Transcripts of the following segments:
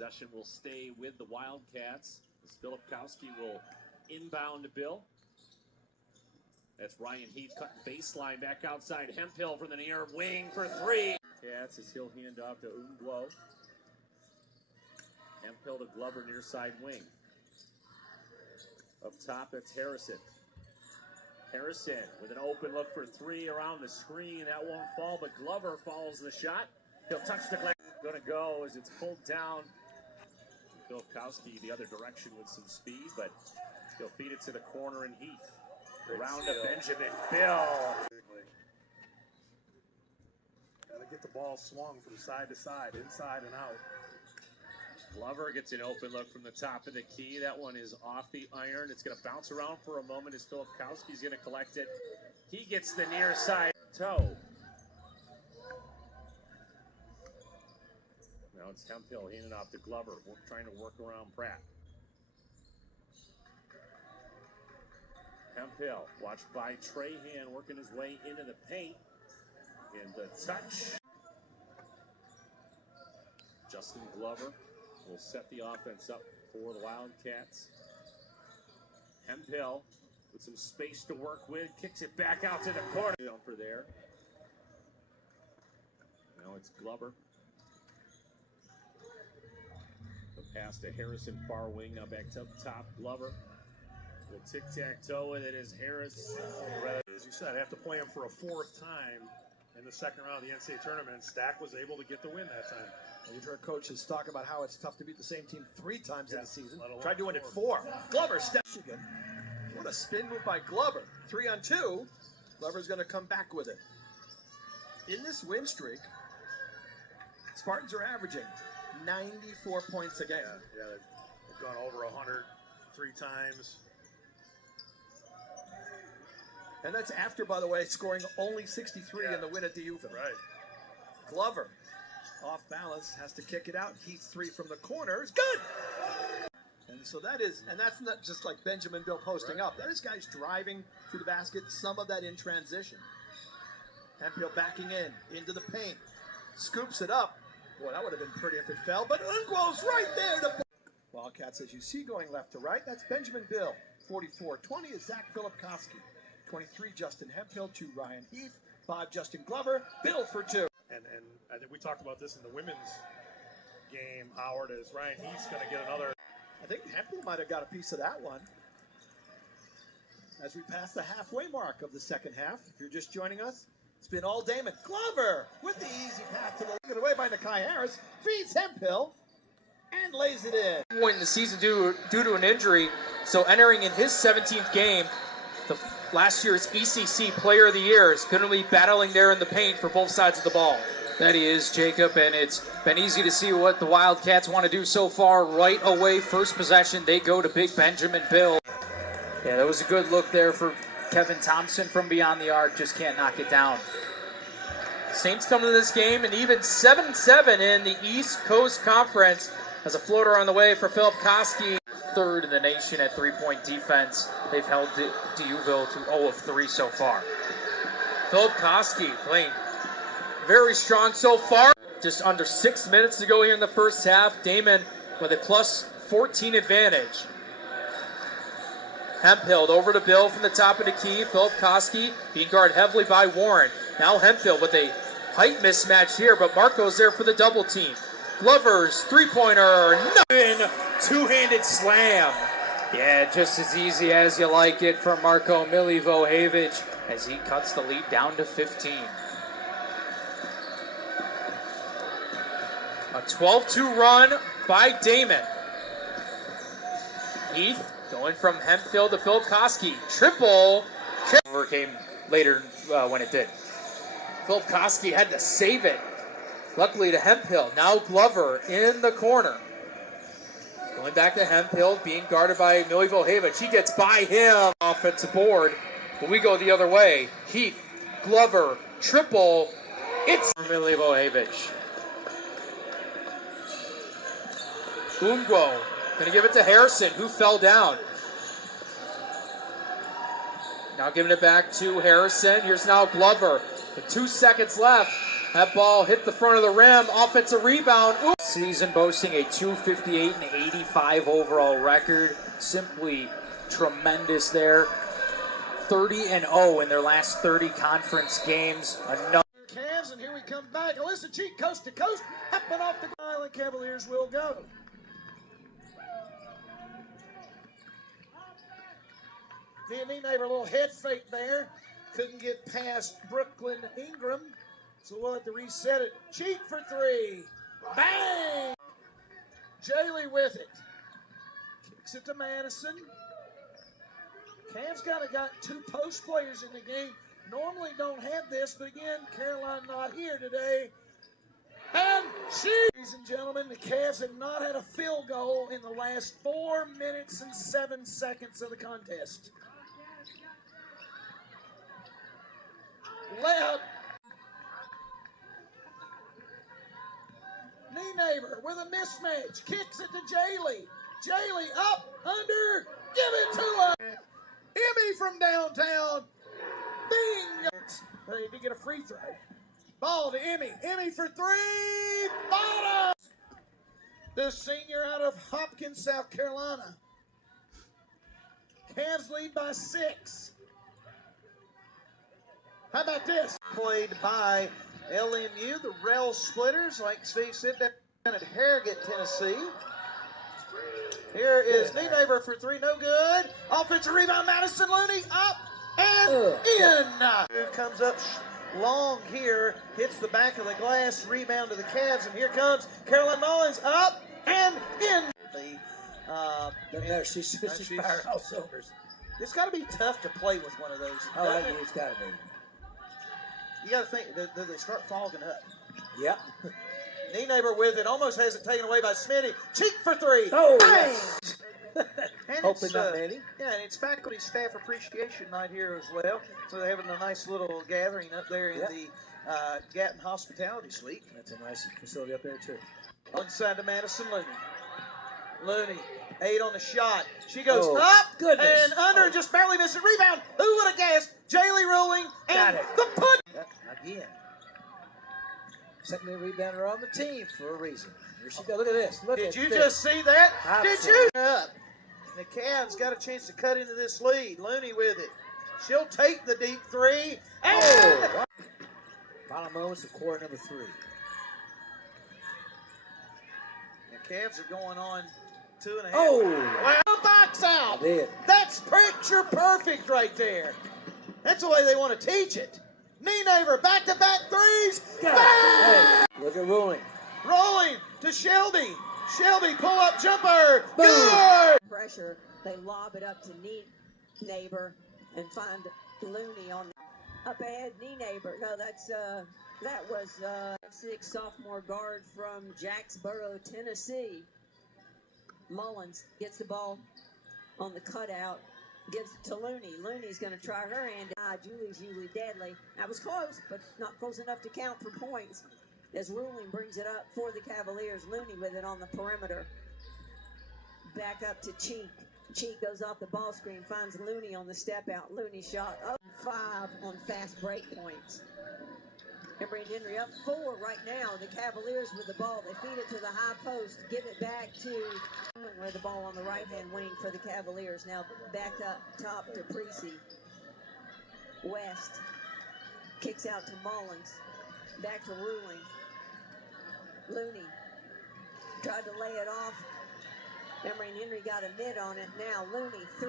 Possession will stay with the Wildcats as Filipkowski will inbound to Bill. That's Ryan Heath cutting baseline back outside. Hemphill from the near wing for three. Cats as he'll hand off to Ungwo. Hemphill to Glover near side wing. Up top, that's Harrison. Harrison with an open look for three around the screen. That won't fall, but Glover follows the shot. He'll touch the glass. Going to go as it's pulled down. Filipkowski the other direction with some speed, but he'll feed it to the corner and Heath. Around to Benjamin Bill. Got to get the ball swung from side to side, inside and out. Glover gets an open look from the top of the key. That one is off the iron. It's going to bounce around for a moment as Filipkowski's going to collect it. He gets the near side toe. Now it's Hemphill handing off to Glover. We're trying to work around Pratt. Hemphill, watched by Trahan, working his way into the paint. And the touch. Justin Glover will set the offense up for the Wildcats. Hemphill with some space to work with, kicks it back out to the corner. Jumper there. Now it's Glover. The pass to Harrison, far wing, now back to the top. Glover will tic-tac-toe with it as Harris. As you said, I have to play him for a fourth time in the second round of the NCAA tournament. Stack was able to get the win that time. And you've heard coaches talk about how it's tough to beat the same team 3 times in the season. Tried doing it 4. Glover steps again. What a spin move by Glover. 3-on-2. Glover's going to come back with it. In this win streak, Spartans are averaging 94 points a game. Yeah, they've gone over 100 3 times. And that's after, by the way, scoring only 63 in the win at Dieuville. Right. Glover, off balance, has to kick it out. Heath 3 from the corner is good. And so that is, and that's not just like Benjamin Bill posting up. That is guys driving to the basket, some of that in transition. Hemphill backing into the paint. Scoops it up. Boy, that would have been pretty if it fell, but Ungwo's right there. Wildcats, as you see, going left to right. That's Benjamin Bill. 44-20 is Zach Filipkowski. 23, Justin Hemphill. 2, Ryan Heath. 5, Justin Glover. Bill for 2. And I think we talked about this in the women's game, Howard, as Ryan Heath's going to get another. I think Hemphill might have got a piece of that one. As we pass the halfway mark of the second half, if you're just joining us, it's been all Damon. Glover with the easy pass to the taken away by Nakai Harris, feeds Hemphill, and lays it in. Point in the season due to an injury, so entering in his 17th game, the last year's ECC Player of the Year is going to be battling there in the paint for both sides of the ball. That he is, Jacob, and it's been easy to see what the Wildcats want to do so far. Right away, first possession, they go to big Benjamin Bill. Yeah, that was a good look there for Kevin Thompson from beyond the arc, just can't knock it down. Saints come to this game and even 7-7 in the East Coast Conference. As a floater on the way for Filipkowski. Third in the nation at three-point defense. They've held Dieuville to 0 of 3 so far. Filipkowski playing very strong so far. Just under 6 minutes to go here in the first half. Damon with a plus 14 advantage. Hemphill over to Bill from the top of the key. Filipkowski being guarded heavily by Warren. Now Hemphill with a height mismatch here, but Marco's there for the double team. Glover's three-pointer, nothing. Two-handed slam. Yeah, just as easy as you like it for Marko Milivojevic as he cuts the lead down to 15. A 12-2 run by Damon. Heath going from Hemphill to Filipkowski. Triple. Came later when it did. Filipkowski had to save it. Luckily to Hemphill. Now Glover in the corner. Going back to Hemphill, being guarded by Milivojevic. He gets by him. Offensive board. But we go the other way. Heath, Glover, triple. It's Milivojevic. Ungwo. Going to give it to Harrison, who fell down. Now giving it back to Harrison. Here's now Glover. With 2 seconds left. That ball hit the front of the rim. Offensive rebound. Ooh. Season boasting a 258 and 85 overall record. Simply tremendous there. 30-0 in their last 30 conference games. Another Cavs, and here we come back. Alyssa Cheek, coast to coast, up and off the Island Cavaliers will go. Neighbor, a little head fake there. Couldn't get past Brooklyn Ingram, so we'll have to reset it. Cheek for three. Bang! Jaylee with it. Kicks it to Madison. Cavs got two post players in the game. Normally don't have this, but again, Caroline not here today. And ladies and gentlemen, the Cavs have not had a field goal in the last 4 minutes and 7 seconds of the contest. Layup. Neighbor with a mismatch. Kicks it to Jaylee. Jaylee up, under, give it to her. Emmy from downtown. Bing! They need to get a free throw. Ball to Emmy. Emmy for three. Bottom! The senior out of Hopkins, South Carolina. Cavs lead by 6. How about this? Played by LMU, the Rail Splitters, like Steve said, down at Harrogate, Tennessee. Here is Neighbor for three, no good. Offensive rebound, Madison Looney up and in. Who comes up long here, hits the back of the glass, rebound to the Cavs, and here comes Caroline Mullins up and in. She's firing all cylinders. It's got to be tough to play with one of those. Oh, I think it's got to be. You got to think, do they start fogging up? Yep. Neighbor with it, almost has it taken away by Smitty. Cheek for three. Oh, yes. Hopefully not many. Yeah, and it's faculty staff appreciation night here as well. So they're having a nice little gathering up there in the Gatton Hospitality Suite. That's a nice facility up there, too. Inside to Madison Looney. Looney, 8 on the shot. She goes up and under and just barely misses. Rebound. Who would have guessed? Jaylee rolling and the put. Again. Second rebounder on the team for a reason. Here she goes. Look at this. Did you just see that? Did you? Up. The Cavs got a chance to cut into this lead. Looney with it. She'll take the deep three. And final moments of quarter number 3. The Cavs are going on 2.5. Well, box out. I did. That's picture perfect right there. That's the way they want to teach it. Neighbor, back-to-back threes. Hey, look at Rolling. Rolling to Shelby. Shelby, pull-up jumper. Good. Pressure. They lob it up to Neighbor and find Looney on up ahead. Neighbor. No, that was 6 sophomore guard from Jacksboro, Tennessee. Mullins gets the ball on the cutout. Gives it to Looney. Looney's going to try her hand. Julie's usually deadly. That was close, but not close enough to count for points. As Ruling brings it up for the Cavaliers. Looney with it on the perimeter. Back up to Cheek. Cheek goes off the ball screen, finds Looney on the step out. Looney shot up 5 on fast break points. Emory and Henry up 4 right now. The Cavaliers with the ball. They feed it to the high post. Give it back to with the ball on the right-hand wing for the Cavaliers. Now back up top to Precy. West kicks out to Mullins. Back to Ruling. Looney tried to lay it off. Emory and Henry got a mid on it. Now Looney, 3.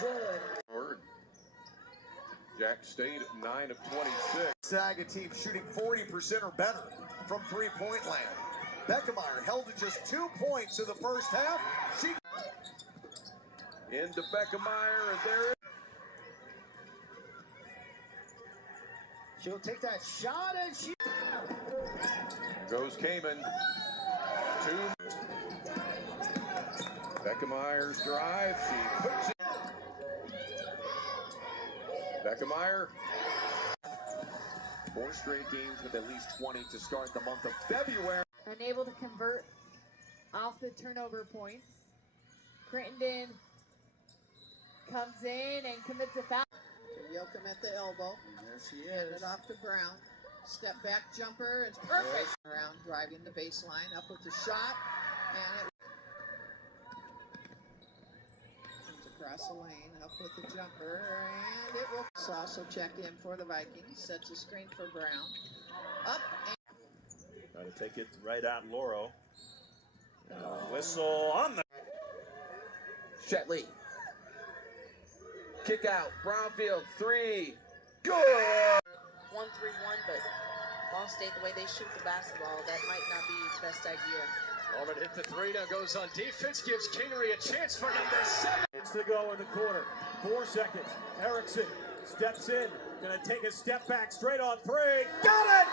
Good. Jack State at 9 of 26. Saga team shooting 40% or better from three-point land. Beckemeyer held to just 2 points in the first half. She into Beckemeyer, and there She'll take that shot, and she goes Kamen. 2. Beckemeyer's drive. She puts it. Beckemeyer. 4 straight games with at least 20 to start the month of February. Unable to convert off the turnover points. Crittenden comes in and commits a foul. Yoakum at the elbow. there she Hand is. it off to Brown. Step back jumper. It's perfect. Around driving the baseline, up with the shot, and it comes across the lane, up with the jumper, and it will also check in for the Vikings. Sets a screen for Brown. Up and Trying to take it right at Loro. Whistle on the. Shetley. Kick out. Brownfield. 3. Good! 1-3-1, but Ball State, the way they shoot the basketball, that might not be the best idea. Auburn hit the 3, now goes on defense, gives Kingery a chance for number 7. It's to go in the quarter. 4 seconds. Erickson steps in. Gonna take a step back straight on 3. Got it!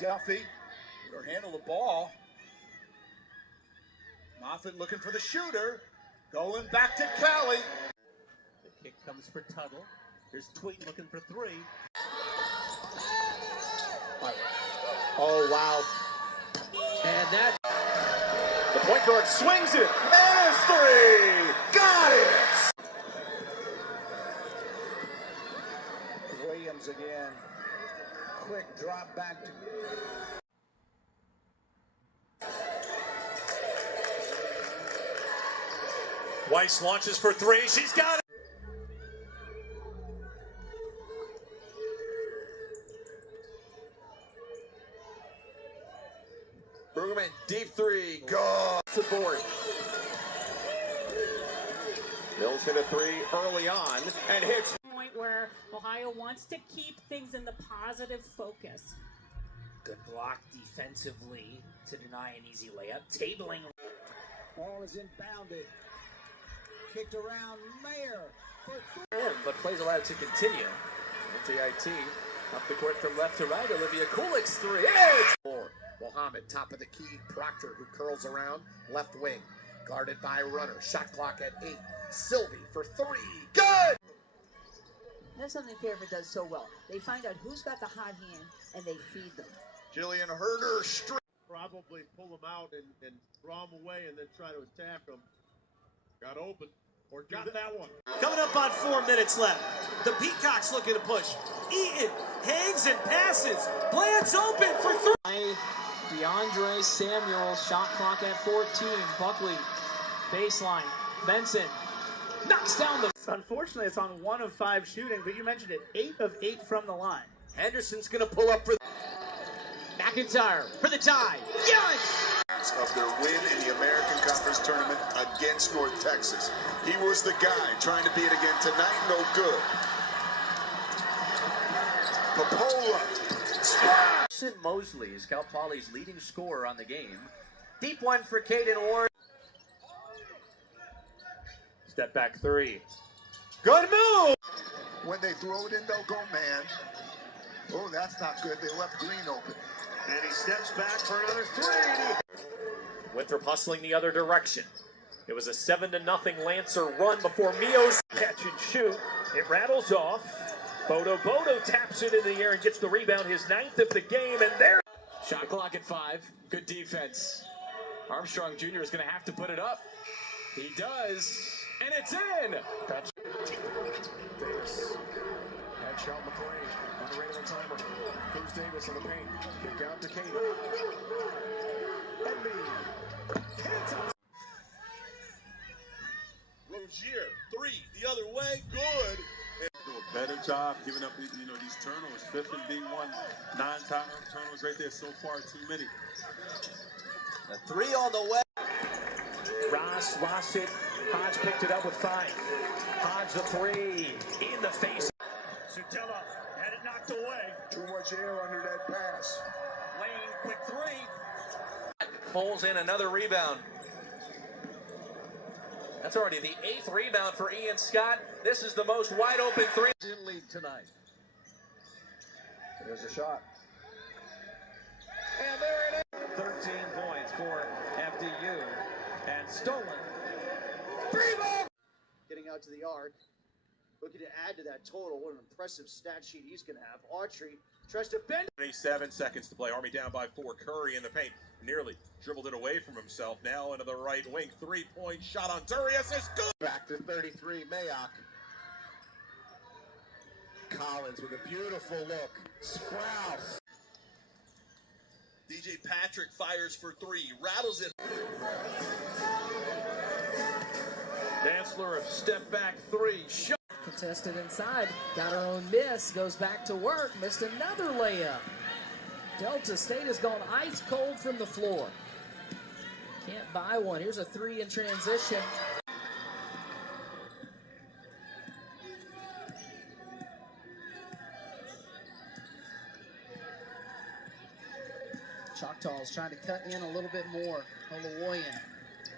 Duffy will handle the ball. Moffitt looking for the shooter. Going back to Kelly. The kick comes for Tuttle. Here's Tweet looking for 3. Oh, wow. And that. The point guard swings it. And it's 3. Got it! Williams again. Quick drop back to. Weiss launches for 3. She's got it. Bergman, deep 3. Go! To board. Mills hit a 3 early on and hits. Point where Ohio wants to keep things in the positive focus. Good block defensively to deny an easy layup. Tabling. Ball is inbounded. Kicked around Mayer. But plays allowed to continue. JIT up the court from left to right. Olivia Kulik's 3. Mohammed, top of the key. Proctor, who curls around. Left wing. Guarded by Runner. Shot clock at 8. Sylvie for 3. Good! That's something Fairford does so well. They find out who's got the hot hand, and they feed them. Jillian Herder straight. Probably pull them out and draw them away and then try to attack them. Got open. Or got that one. Coming up on 4 minutes left. The Peacocks looking to push. Eaton hangs and passes. Plants open for 3. DeAndre Samuel, shot clock at 14. Buckley, baseline. Benson knocks down the. Unfortunately, it's on 1 of 5 shooting, but you mentioned it. 8 of 8 from the line. Henderson's going to pull up for. McIntyre for the tie. Yes! Of their win in the American Conference Tournament against North Texas. He was the guy trying to beat it again tonight. No good. Popola. Sid Mosley is Cal Poly's leading scorer on the game. Deep one for Caden Ward. Step back 3. Good move! When they throw it in, they'll go man. Oh, that's not good. They left Green open. And he steps back for another 3. Winthrop hustling the other direction. It was a 7-0 Lancer run before Mio's catch and shoot. It rattles off. Bodo taps it in the air and gets the rebound, his 9th of the game, and there. Shot clock at 5. Good defense. Armstrong Jr. is going to have to put it up. He does. And it's in! Davis. Headshot McCray on the regular timer. Cruz Davis in the paint. Kick out to Katie. Rozier, 3 the other way, good. Do a better job giving up, these turnovers. 5th and being 1 turnovers right there so far. Too many. The 3 on the way. Ross lost it. Hodge picked it up with 5. Hodge the 3 in the face. Sutella had it knocked away. Too much air under that pass. Lane, quick 3. Pulls in another rebound. That's already the 8th rebound for Ian Scott. This is the most wide open 3. In lead tonight. There's a shot. And there it is. 13 points for FDU. And stolen. Getting out to the arc. Looking to add to that total. What an impressive stat sheet he's going to have. Autry tries to bend. 27 seconds to play. Army down by 4. Curry in the paint. Nearly dribbled it away from himself. Now into the right wing. 3-point shot on Durius is good. Back to 33, Mayock. Collins with a beautiful look. Sprouse. DJ Patrick fires for three, rattles it. Dantzler, a step back three. Shot. Contested inside, got her own miss, goes back to work, missed another layup. Delta State has gone ice cold from the floor. Can't buy one. Here's a three in transition. Choctaws trying to cut in a little bit more. Holowoyan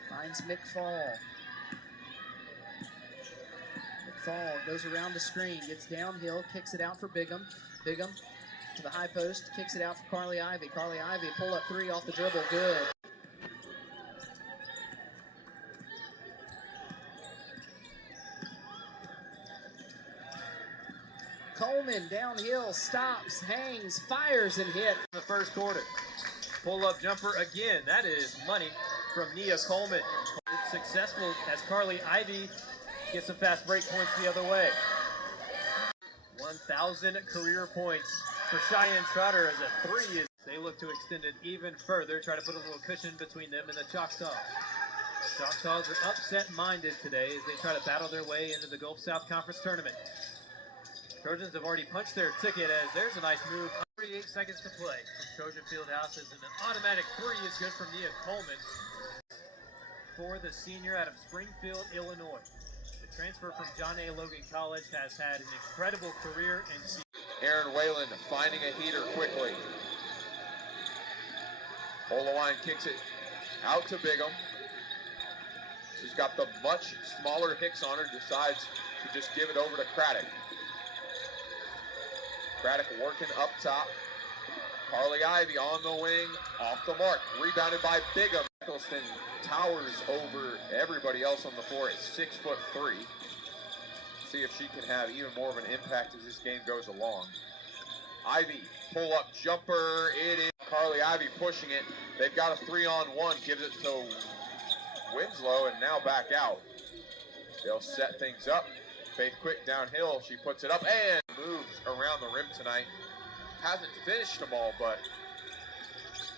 finds McFall. McFall goes around the screen, gets downhill, kicks it out for Bigham. Bigham to the high post, kicks it out for Carly Ivy. Carly Ivy, pull up three off the dribble, good. Coleman downhill, stops, hangs, fires, and hit. In the first quarter. Pull-up jumper again. That is money from Nia Coleman. It's successful as Carly Ivy gets some fast break points the other way. 1,000 career points for Cheyenne Trotter as a three. They look to extend it even further, try to put a little cushion between them and the Choctaws. Choctaws are upset-minded today as they try to battle their way into the Gulf South Conference Tournament. Trojans have already punched their ticket as there's a nice move. 38 seconds to play from Trojan Fieldhouse as an automatic three is good from Nia Coleman for the senior out of Springfield, Illinois. The transfer from John A. Logan College has had an incredible career in Aaron Whalen finding a heater quickly. Olawine kicks it out to Bigham. She's got the much smaller Hicks on her, decides to just give it over to Craddock. Craddock working up top. Carly Ivy on the wing, off the mark. Rebounded by Bigham. Eccleston towers over everybody else on the floor at 6'3". See if she can have even more of an impact as this game goes along. Ivy, pull up jumper. It is Carly Ivy pushing it. They've got a 3-on-1. Gives it to Winslow and now back out. They'll set things up. Faith Quick downhill, she puts it up and moves around the rim tonight. Hasn't finished them all, but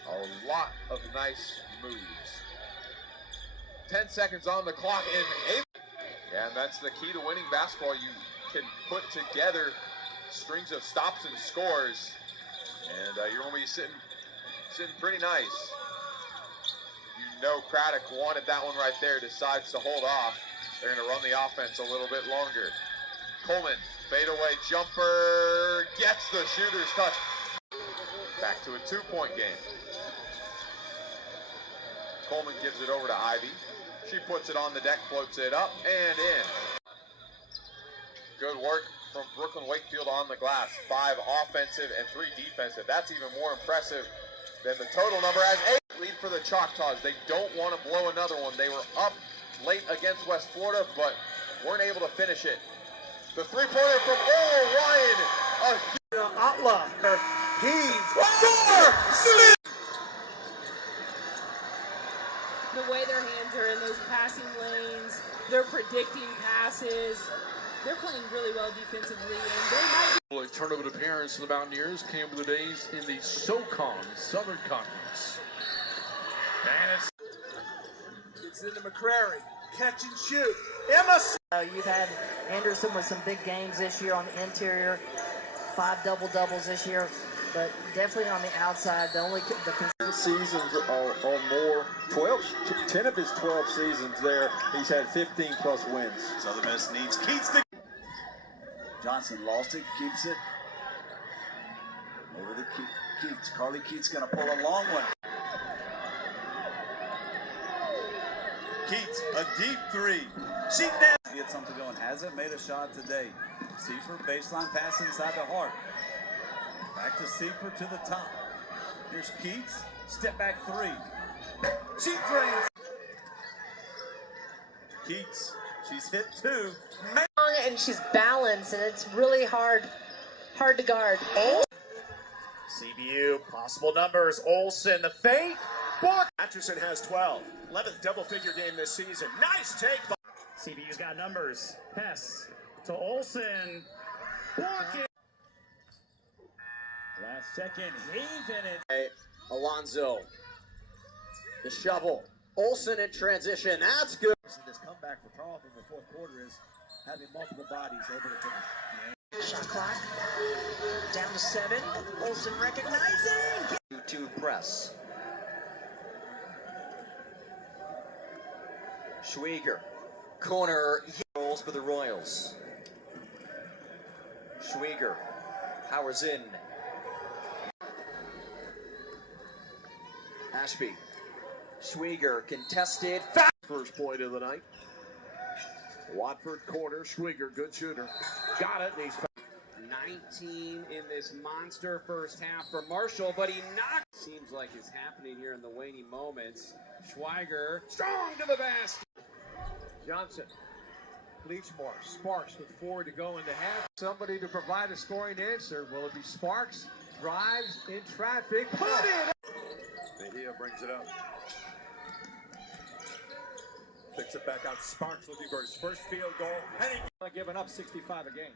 a lot of nice moves. 10 seconds on the clock, and that's the key to winning basketball. You can put together strings of stops and scores, and you're going to be sitting pretty nice. You know Craddock wanted that one right there, decides to hold off. They're going to run the offense a little bit longer. Coleman, fadeaway jumper, gets the shooter's touch. Back to a 2-point game. Coleman gives it over to Ivy. She puts it on the deck, floats it up, and in. Good work from Brooklyn Wakefield on the glass. 5 offensive and 3 defensive. That's even more impressive than the total number as 8 lead for the Choctaws. They don't want to blow another one. They were up late against West Florida, but weren't able to finish it. The three-pointer from Ryan. Atla. Heave. The way their hands are in those passing lanes, they're predicting passes. They're playing really well defensively, and they might A tournament appearance for the Mountaineers came with the days in the SoCon Southern Conference. And it's into McCrary. Catch and shoot. Emma. You've had Anderson with some big games this year on the interior, 5 double-doubles this year, but definitely on the outside. The seasons or more, 10 of his 12 seasons there, he's had 15-plus wins. Southern Miss needs Keats to. Johnson lost it, keeps it. Over to Keats. Carly Keats going to pull a long one. Keats, a deep three. She down. Get something going. Hasn't made a shot today. Sieper, baseline pass inside the heart. Back to Sieper to the top. Here's Keats. Step back three. She drains. Keats, she's hit 2. And she's balanced, and it's really hard to guard. CBU, possible numbers. Olsen, the fake. Book. Atchison has 12. 11th double-figure game this season. Nice take. CBU's got numbers. Hess to Olsen. Walking. Last second, Haven it. Alonzo. The shovel. Olsen in transition. That's good. This comeback for Tarleton in the fourth quarter is having multiple bodies able to finish. Shot clock down to 7. Olsen recognizing. 2-2 press. Schwieger. Corner rolls for the Royals. Schwieger powers in. Ashby. Schwieger contested. First point of the night. Watford corner. Schwieger, good shooter. Got it. He's 19 in this monster first half for Marshall, but he knocked. Seems like it's happening here in the waning moments. Schwieger strong to the basket. Johnson. Bleachmore. Sparks with 4 to go in the half. Somebody to provide a scoring answer. Will it be Sparks? Drives in traffic. Put it! Mejia brings it up. Picks it back out. Sparks looking for his first field goal. Not giving up 65 a game.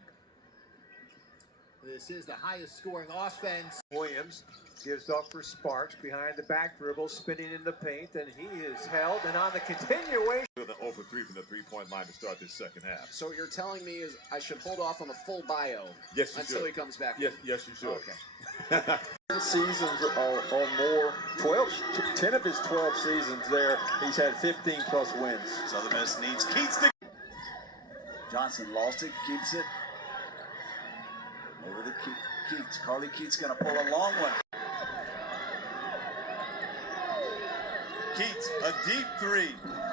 This is the highest scoring offense. Williams gives up for Sparks behind the back dribble, spinning in the paint, and he is held. And on the continuation. With an 0 for 3 from the three-point line to start this second half. So what you're telling me is I should hold off on the full bio until he comes back. Yes, you should. Okay. Seasons or more. 10 of his 12 seasons there, he's had 15 plus wins. Southern Miss needs Keats to. Johnson lost it, keeps it. Over to Keats. Carly Keats going to pull a long one. Keats, a deep 3.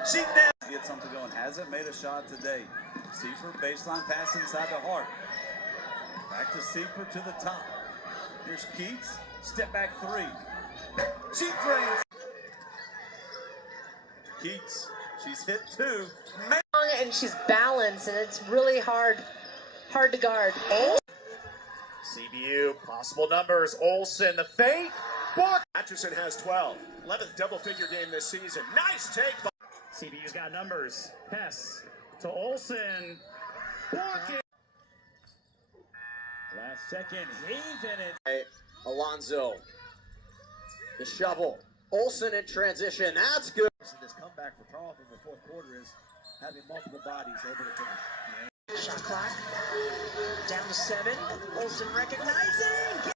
She down. Get something going. Hasn't made a shot today. Seifert, baseline pass inside the heart. Back to Seifert to the top. Here's Keats. Step back 3. She drains. Keats. She's hit 2. And she's balanced, and it's really hard to guard. CBU, possible numbers. Olsen, the fake. Book. Atchison has 12. 11th double-figure game this season. Nice take. CBU's got numbers. Hess to Olsen. Walking. Last second. Haven it. Alonzo. The shovel. Olsen in transition. That's good. This comeback for Tarleton in the fourth quarter is having multiple bodies able to finish. Shot clock down to 7. Olsen recognizing.